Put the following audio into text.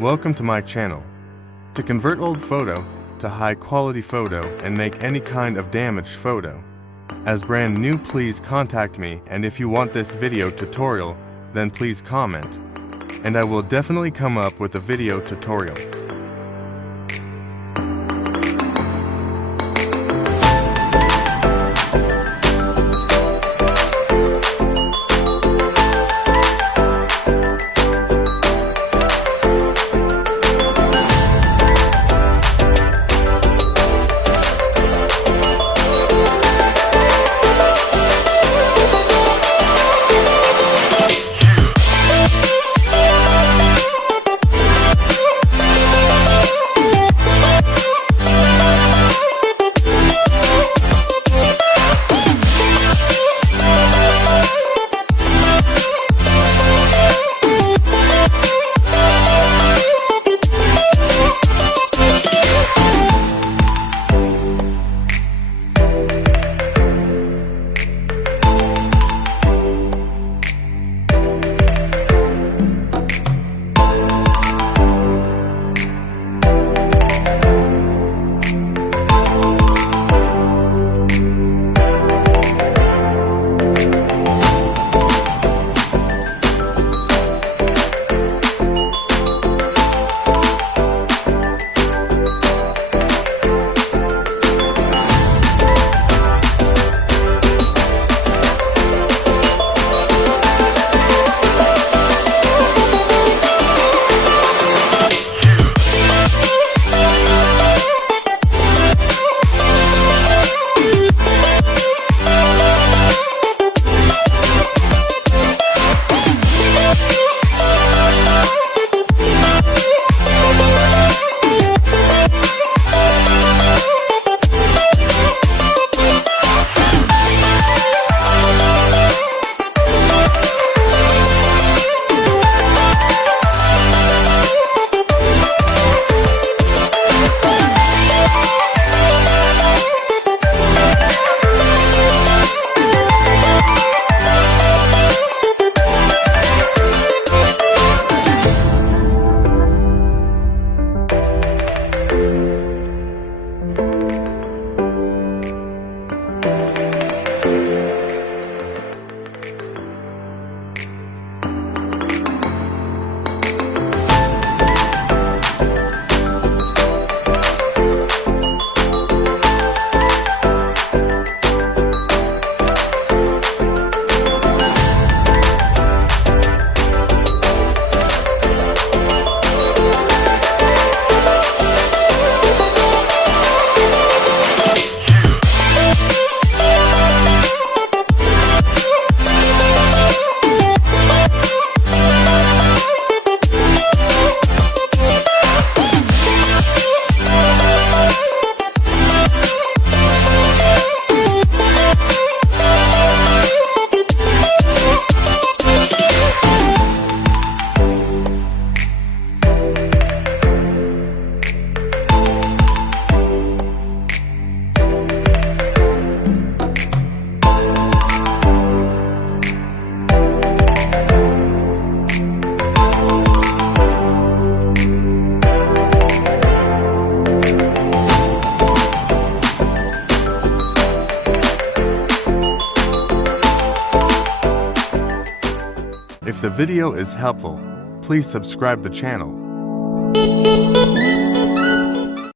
Welcome to my channel. To convert old photo to high quality photo and make any kind of damaged photo. As brand new, please contact me, and if you want this video tutorial, then please comment. And I will definitely come up with a video tutorial. If the video is helpful, please subscribe the channel.